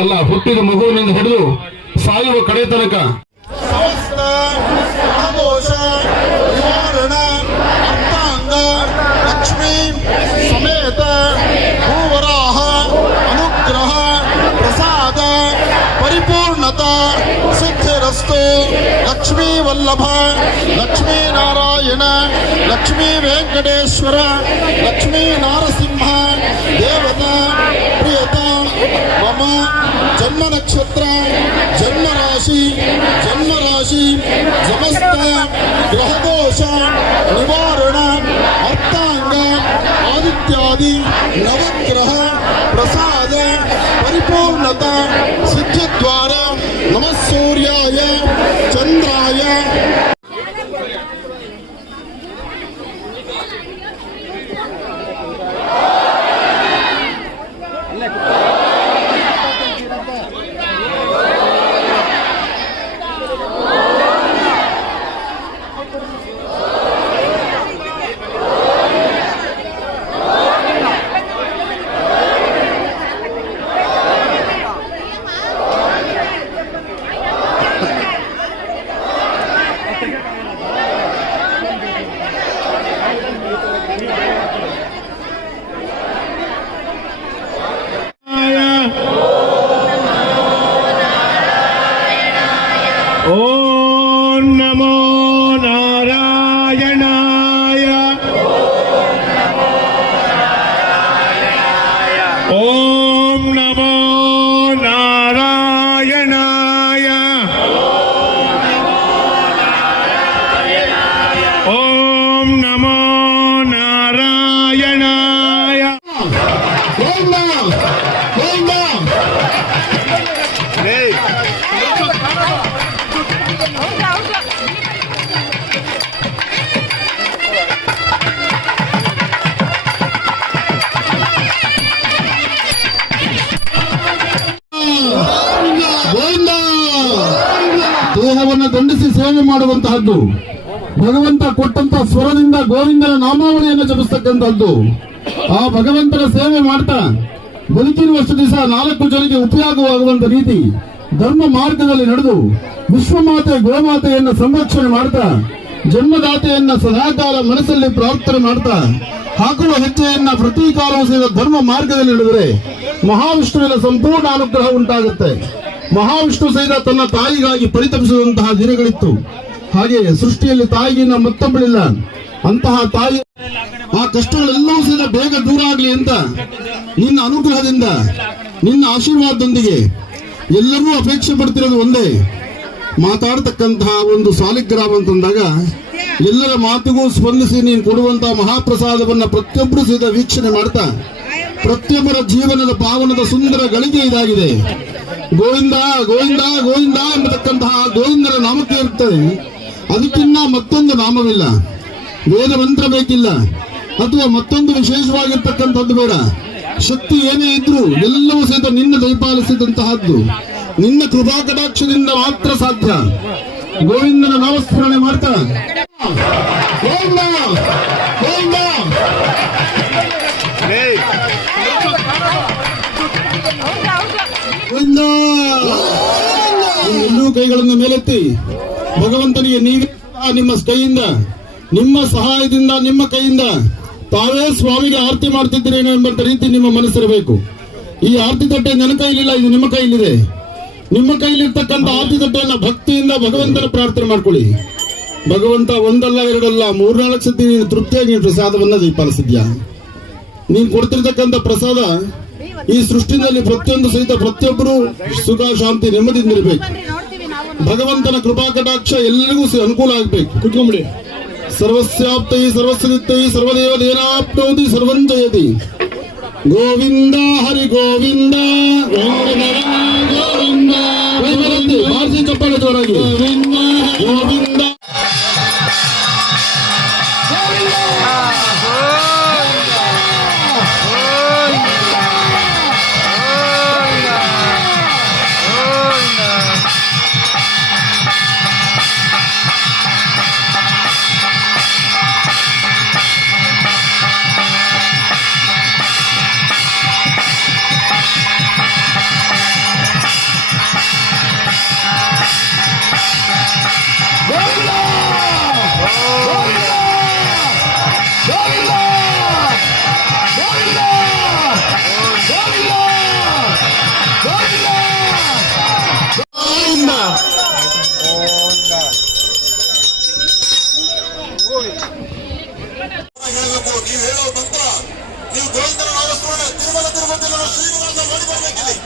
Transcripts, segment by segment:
ಅಲ್ಲ, ಹುಟ್ಟಿದ ಮಗುವಿನಿಂದ ಹಿಡಿದು ಸಾಯುವ ಕಡೆ ತನಕ. ಲಕ್ಷ್ಮೀ, ಸಮೇತ, ಭೂವರಾಹ, ಅನುಗ್ರಹ, ಪ್ರಸಾದ, ಪರಿಪೂರ್ಣತ, ಸಿದ್ಧಿರಸ್ತು ಲಕ್ಷ್ಮೀ ವಲ್ಲಭ ಲಕ್ಷ್ಮೀ ನಾರಾಯಣ ಲಕ್ಷ್ಮೀ ವೆಂಕಟೇಶ್ವರ, ಲಕ್ಷ್ಮೀ ನಾರಸಿಂಹ நட்சத்திரம் ஜென்ம ராசி ஜென்ம ராசி சமஸ்த கிரகதோஷ நிவாரண அர்த்தாங்க ஆதித்யாதி நவகிரக பிரசாத பரிபூர்ணத நமஸ் ದಂಡಿಸಿ ಸೇವೆ ಮಾಡುವಂತಹದ್ದು, ಭಗವಂತ ಕೊಟ್ಟಂತ ಸ್ವರದಿಂದ ಗೋವಿಂದನ ನಾಮಾವಳಿಯನ್ನು ಜಪಿಸ್ತಕ್ಕಂಥದ್ದು. ಆ ಭಗವಂತನ ಸೇವೆ ಮಾಡ್ತಾ ಬದುಕಿರುವಷ್ಟು ದಿವಸ ನಾಲ್ಕು ಜನಕ್ಕೆ ಉಪಯೋಗವಾಗುವಂತ ರೀತಿ ಧರ್ಮ ಮಾರ್ಗದಲ್ಲಿ ನಡೆದು ವಿಶ್ವಮಾತೆ ಗೋಮಾತೆಯನ್ನು ಸಂರಕ್ಷಣೆ ಮಾಡ್ತಾ, ಜನ್ಮದಾತೆಯನ್ನ ಸದಾಕಾಲ ಮನಸ್ಸಲ್ಲಿ ಪ್ರಾರ್ಥನೆ ಮಾಡ್ತಾ, ಹಾಕುವ ಹೆಜ್ಜೆಯನ್ನ ಪ್ರತೀಕಾರ ಧರ್ಮ ಮಾರ್ಗದಲ್ಲಿ ನಡೆದರೆ ಮಹಾವಿಷ್ಣುವಿನ ಸಂಪೂರ್ಣ ಅನುಗ್ರಹ ಉಂಟಾಗುತ್ತೆ. ಮಹಾವಿಷ್ಣು ಸಹಿತ ತನ್ನ ತಾಯಿಗಾಗಿ ಪರಿತಪಿಸಿದಂತಹ ದಿನಗಳಿತ್ತು. ಹಾಗೆ ಸೃಷ್ಟಿಯಲ್ಲಿ ತಾಯಿಗಿನ್ನ ಮತ್ತೊಬ್ಬಳಿಲ್ಲ ಅಂತಹ ತಾಯಿ ಆ ಕಷ್ಟಗಳೆಲ್ಲವೂ ಸಹಿತ ಬೇಗ ದೂರ ಆಗಲಿ ಅಂತ ನಿನ್ನ ಅನುಗ್ರಹದಿಂದ, ನಿನ್ನ ಆಶೀರ್ವಾದದೊಂದಿಗೆ ಎಲ್ಲರೂ ಅಪೇಕ್ಷೆ ಪಡ್ತಿರೋದು ಒಂದೇ. ಮಾತಾಡ್ತಕ್ಕಂತಹ ಒಂದು ಸಾಲಿಗ್ರಾಮ ಅಂತಂದಾಗ, ಎಲ್ಲರ ಮಾತಿಗೂ ಸ್ಪಂದಿಸಿ ನೀನು ಕೊಡುವಂತಹ ಮಹಾಪ್ರಸಾದವನ್ನ ಪ್ರತಿಯೊಬ್ಬರು ಸಹಿತ ವೀಕ್ಷಣೆ ಮಾಡ್ತಾ ಪ್ರತಿಯೊಬ್ಬರ ಜೀವನದ ಪಾವನದ ಸುಂದರ ಗಳಿಗೆ ಇದಾಗಿದೆ. ಗೋವಿಂದ ಗೋವಿಂದ ಗೋವಿಂದ ಎಂಬತಕ್ಕಂತಹ ಗೋವಿಂದನ ನಾಮಕ್ಕೆ ಇರುತ್ತದೆ ಅದಕ್ಕಿನ್ನ ಮತ್ತೊಂದು ನಾಮವಿಲ್ಲ. ವೇದ ಮಂತ್ರ ಬೇಕಿಲ್ಲ. ಅಥವಾ ಮತ್ತೊಂದು ವಿಶೇಷವಾಗಿರ್ತಕ್ಕಂಥದ್ದು ಬೇಡ. ಶಕ್ತಿ ಏನೇ ಇದ್ರೂ ಎಲ್ಲವೂ ಸಹಿತ ನಿನ್ನ ದಯಪಾಲಿಸಿದಂತಹದ್ದು. ನಿನ್ನ ಕೃಪಾ ಕಟಾಕ್ಷದಿಂದ ಮಾತ್ರ ಸಾಧ್ಯ. ಗೋವಿಂದನ ನಾಮಸ್ಮರಣೆ ಮಾಡ್ತಾ. ಗೋವಿಂದ ಗೋವಿಂದ ಗೋವಿಂದ! ಎಲ್ಲೂ ಕೈಗಳನ್ನು ಮೇಲೆತ್ತಿ ಭಗವಂತನಿಗೆ ಸದಾ ನಿಮ್ಮ ಕೈಯಿಂದ ನಿಮ್ಮ ಸಹಾಯದಿಂದ, ನಿಮ್ಮ ಕೈಯಿಂದ ತಾವೇ ಸ್ವಾಮಿಗೆ ಆರತಿ ಮಾಡ್ತಿದ್ದೀರೇನೋ ಎಂಬಂತ ರೀತಿ ನಿಮ್ಮ ಮನಸ್ಸಿರಬೇಕು. ಈ ಆರತಿ ತಟ್ಟೆ ನನ್ನ ಕೈಲಿಲ್ಲ, ಇದು ನಿಮ್ಮ ಕೈಲಿದೆ. ನಿಮ್ಮ ಕೈಲಿರ್ತಕ್ಕಂಥ ಆರತಿ ತಟ್ಟೆಯನ್ನ ಭಕ್ತಿಯಿಂದ ಭಗವಂತನ ಪ್ರಾರ್ಥನೆ ಮಾಡ್ಕೊಳ್ಳಿ. ಭಗವಂತ, ಒಂದಲ್ಲ, ಎರಡಲ್ಲ, ಮೂರ್ನಾಲ್ಕು ಸತಿ ನೀನು ತೃಪ್ತಿಯಾಗಿ ನೀನು ಪ್ರಸಾದವನ್ನ ದೀಪಾಲಿಸಿದ್ಯಾ? ನೀನು ಕೊಡ್ತಿರ್ತಕ್ಕಂಥ ಪ್ರಸಾದ ಈ ಸೃಷ್ಟಿನಲ್ಲಿ ಪ್ರತಿಯೊಂದು ಸಹಿತ ಪ್ರತಿಯೊಬ್ಬರು ಸುಖ ಶಾಂತಿ ನೆಮ್ಮದಿಯಿಂದಿರಬೇಕು ಭಗವಂತನ ಕೃಪಾ ಕಟಾಕ್ಷ ಎಲ್ಲರಿಗೂ ಸ- ಅನುಕೂಲ ಆಗ್ಬೇಕು ಕುತ್ಕೊಂಬಿಡಿ ಸರ್ವಸ್ಯಾಪ್ತೈ ಸರ್ವಸ್ಯದಿತ್ತೈ ಸರ್ವದೇವ ದೇನಾಪ್ನೋತಿ ಸರ್ವಂಜಯತಿ ಗೋವಿಂದ ಹರಿ ಗೋವಿಂದ ಗೋವಿಂದ ಭಾರತೀಯ ಚಪ್ಪಾಳೆ ಜೋರಾಗಿ ಗೋವಿಂದ ಹೇಳಿ ನೀವು ಹೇಳೋ ಭಕ್ತ ನೀವು ಗೋವಿಂದನ ನಾಮಸ್ಮರಣ ತಿರುಮಲ ತಿರುಪತಿ ಶ್ರೀನಿವಾಸ ಮಾಡಿ ಬರ್ಬೇಕಿಲ್ಲಿ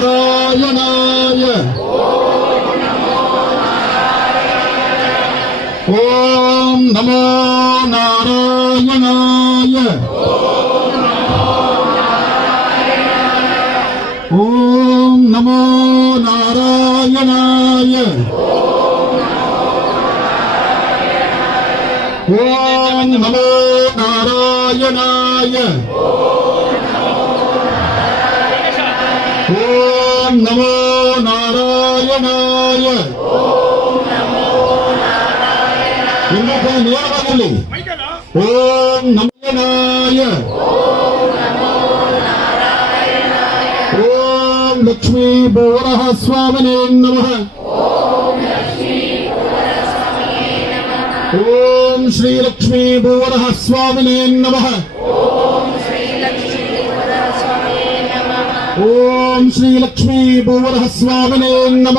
నారాయణాయ. ఓం నమో నారాయణాయ. ఓం నమో నారాయణాయ. ఓం నమో నారాయణాయ. నమో నారాయణాయ. నిలబడండి. ఓం నమయనాయ ఓం లక్ష్మీ భూవరః స్వామినే నమః. ఓం శ్రీ లక్ష్మీ భూవరః ഓം ശ്രീ ശ്രീലക്ഷ്മി ഭൂവരഹസ്വാമനേ നമ.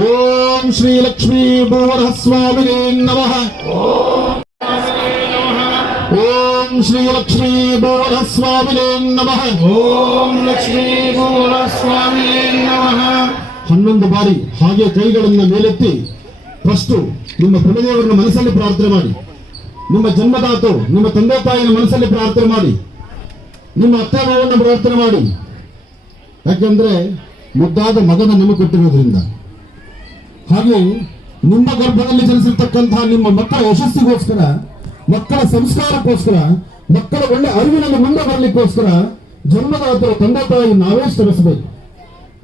ഓം ശ്രീ ശ്രീലക്ഷ്മി ഭൂവരഹസ്വാമിനേ നമ. ഓം ശ്രീ ശ്രീലക്ഷ്മി ഭൂവരഹസ്വാമിനേ നമ. ഓം ലക്ഷ്മി ഭൂവരഹസ്വാമിനേ നമ. ഹനുമന്ത് ബാരി ഹാകെ കൈകളെന്ന മേലെത്തി. ഫസ്റ്റു നിങ്ങൾ പുനദേവരുടെ മനസ്സിൽ പ്രാർത്ഥന മാറി ನಿಮ್ಮ ಜನ್ಮದಾತು ನಿಮ್ಮ ತಂದೆ ತಾಯಿನ ಮನಸ್ಸಲ್ಲಿ ಪ್ರಾರ್ಥನೆ ಮಾಡಿ, ನಿಮ್ಮ ಅತ್ತೆ ಮಾವನ್ನ ಪ್ರಾರ್ಥನೆ ಮಾಡಿ. ಯಾಕೆಂದ್ರೆ ಮುದ್ದಾದ ಮಗನ ನಿಮಗೆ ಕೊಟ್ಟಿರೋದ್ರಿಂದ. ಹಾಗೆ ನಿಮ್ಮ ಗರ್ಭದಲ್ಲಿ ಜನಿಸಿರ್ತಕ್ಕಂತಹ ನಿಮ್ಮ ಮಕ್ಕಳ ಯಶಸ್ಸಿಗೋಸ್ಕರ, ಮಕ್ಕಳ ಸಂಸ್ಕಾರಕ್ಕೋಸ್ಕರ, ಮಕ್ಕಳ ಒಳ್ಳೆ ಅರಿವಿನಲ್ಲಿ ಮುಂದೆ ಬರಲಿಕ್ಕೋಸ್ಕರ ಜನ್ಮದಾತರ, ತಂದೆ ತಾಯಿ ನಾವೇ ಶ್ರಮಿಸಬೇಕು.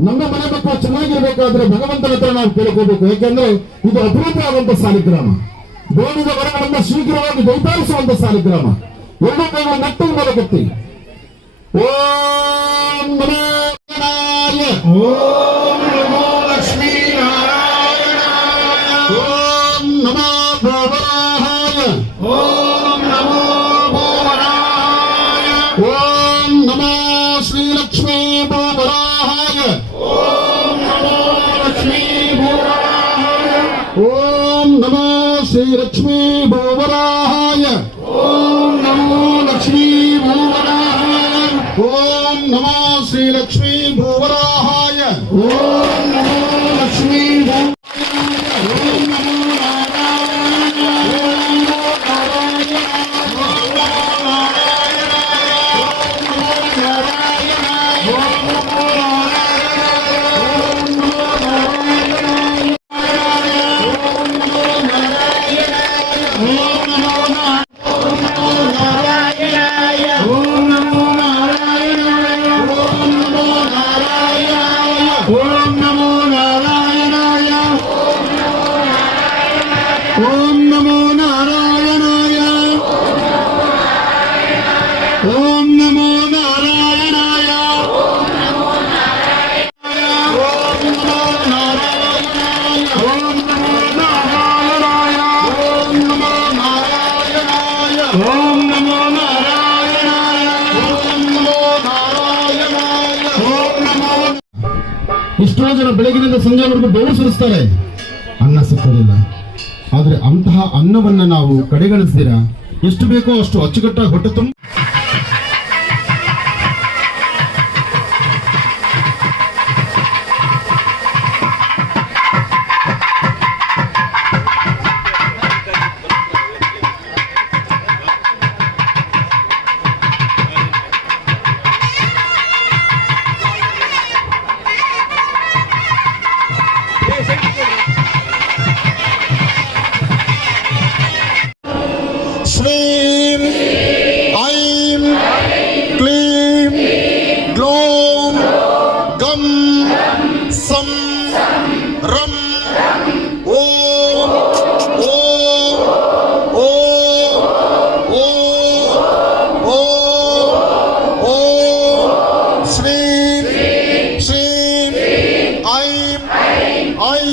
ನಮ್ಮ ಮನೆ ಮಕ್ಕಳು ಚೆನ್ನಾಗಿರ್ಬೇಕಾದ್ರೆ ಭಗವಂತನ ಹತ್ರ ನಾವು ಕೇಳ್ಕೋಬೇಕು. ಯಾಕೆಂದ್ರೆ ಇದು ಅಪರೂಪವಾದಂತಹ ಸಾಲಿಗ್ರಾಮ. ಬೇಡಿದ ವರಗಳನ್ನು ಶೀಘ್ರವಾಗಿ ದೈತಾರಿಸುವಂತ ಸಾಲಿಗ್ರಾಮ ಎರಡು ಕೈಗಳು ನಟ್ಟು ಬರಕತ್ತಿ ಓಂ ನಮೋ. ಓಂ Amanhã. One. Namah ಬೆಳಗಿನಿಂದ ಸಂಜೆವರೆಗೂ ಬೆವರು ಸುರಿಸ್ತಾರೆ. ಅನ್ನ ಸಿಕ್ಕೋದಿಲ್ಲ ಆದ್ರೆ ಅಂತಹ ಅನ್ನವನ್ನ ನಾವು ಕಡೆಗಣಿಸ್ತೀರಾ ಎಷ್ಟು ಬೇಕೋ ಅಷ್ಟು ಅಚ್ಚುಕಟ್ಟಾಗಿ ಹೊಟ್ಟೆ ತುಂಬ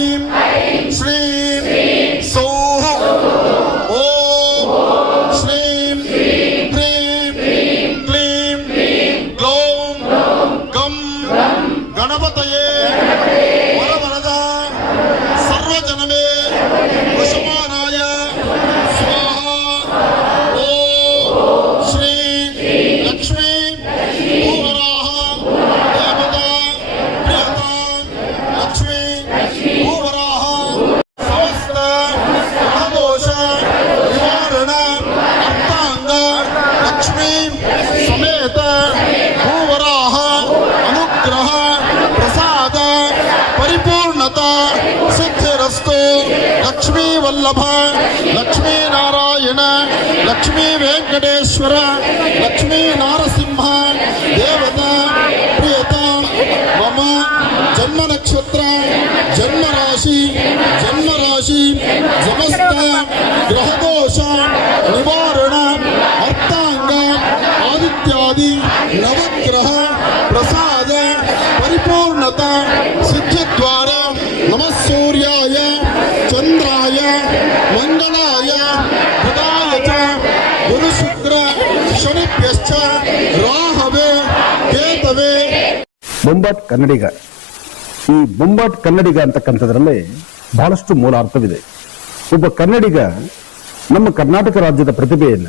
him. ಲಕ್ಷ್ಮೀ ವಲ್ಲಭ ಲಕ್ಷ್ಮೀ ನಾರಾಯಣ ಲಕ್ಷ್ಮೀ ವೆಂಕಟೇಶ್ವರ ಲಕ್ಷ್ಮೀ ನಾರಸಿಂಹ ದೇವತಾ ಪ್ರಿಯತ ಮಮ ಜನ್ಮ ನಕ್ಷತ್ರ ಜನ್ಮ ರಾಶಿ ಬೊಂಬಾಟ್ ಕನ್ನಡಿಗ. ಈ ಬೊಂಬಾಟ್ ಕನ್ನಡಿಗ ಅಂತಕ್ಕಂಥದ್ರಲ್ಲಿ ಬಹಳಷ್ಟು ಮೂಲ ಅರ್ಥವಿದೆ ಒಬ್ಬ ಕನ್ನಡಿಗ ನಮ್ಮ ಕರ್ನಾಟಕ ರಾಜ್ಯದ ಪ್ರತಿಭೆಯನ್ನ,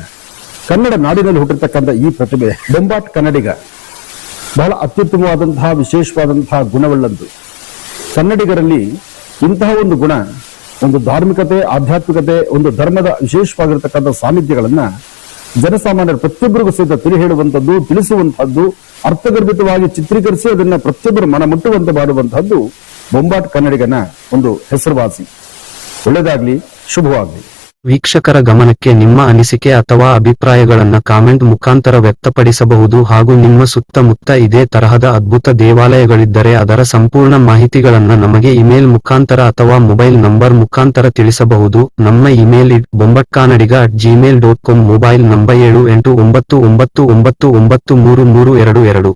ಕನ್ನಡ ನಾಡಿನಲ್ಲಿ ಹುಟ್ಟಿರ್ತಕ್ಕಂಥ ಈ ಪ್ರತಿಭೆ ಬೊಂಬಾಟ್ ಕನ್ನಡಿಗ. ಬಹಳ ಅತ್ಯುತ್ತಮವಾದಂತಹ, ವಿಶೇಷವಾದಂತಹ ಗುಣವುಳ್ಳದ್ದು. ಕನ್ನಡಿಗರಲ್ಲಿ ಇಂತಹ ಒಂದು ಗುಣ, ಒಂದು ಧಾರ್ಮಿಕತೆ, ಆಧ್ಯಾತ್ಮಿಕತೆ, ಒಂದು ಧರ್ಮದ ವಿಶೇಷವಾಗಿರ್ತಕ್ಕಂಥ ಸಾನ್ನಿಧ್ಯಗಳನ್ನ ಜನಸಾಮಾನ್ಯರು ಪ್ರತಿಯೊಬ್ಬರಿಗೂ ಸಹಿತ ತಿಳಿ ಹೇಳುವಂತದ್ದು ತಿಳಿಸುವಂತಹದ್ದು ಅರ್ಥಗರ್ಭಿತವಾಗಿ ಚಿತ್ರೀಕರಿಸಿ ಅದನ್ನ ಪ್ರತಿಯೊಬ್ಬರು ಮನ ಮುಟ್ಟುವಂತೆ ಮಾಡುವಂತಹದ್ದು ಬೊಂಬಾಟ್ ಕನ್ನಡಿಗನ ಒಂದು ಹೆಸರುವಾಸಿ. ಒಳ್ಳೆಯದಾಗ್ಲಿ ಶುಭವಾಗ್ಲಿ. ವೀಕ್ಷಕರ ಗಮನಕ್ಕೆ ನಿಮ್ಮ ಅನಿಸಿಕೆ ಅಥವಾ ಅಭಿಪ್ರಾಯಗಳನ್ನು ಕಾಮೆಂಟ್ ಮುಖಾಂತರ ವ್ಯಕ್ತಪಡಿಸಬಹುದು ಹಾಗೂ ನಿಮ್ಮ ಸುತ್ತಮುತ್ತ ಇದೇ ತರಹದ ಅದ್ಭುತ ದೇವಾಲಯಗಳಿದ್ದರೆ ಅದರ ಸಂಪೂರ್ಣ ಮಾಹಿತಿಗಳನ್ನು ನಮಗೆ ಇಮೇಲ್ ಮುಖಾಂತರ ಅಥವಾ ಮೊಬೈಲ್ ನಂಬರ್ ಮುಖಾಂತರ ತಿಳಿಸಬಹುದು. ನಮ್ಮ email ID ಬೊಂಬಟ್ಕಾನಡಿಗ at Gmail dot com mobile number ಏಳು ಎಂಟು ಒಂಬತ್ತು ಒಂಬತ್ತು ಒಂಬತ್ತು ಒಂಬತ್ತು ಮೂರು ಮೂರು ಎರಡು ಎರಡು.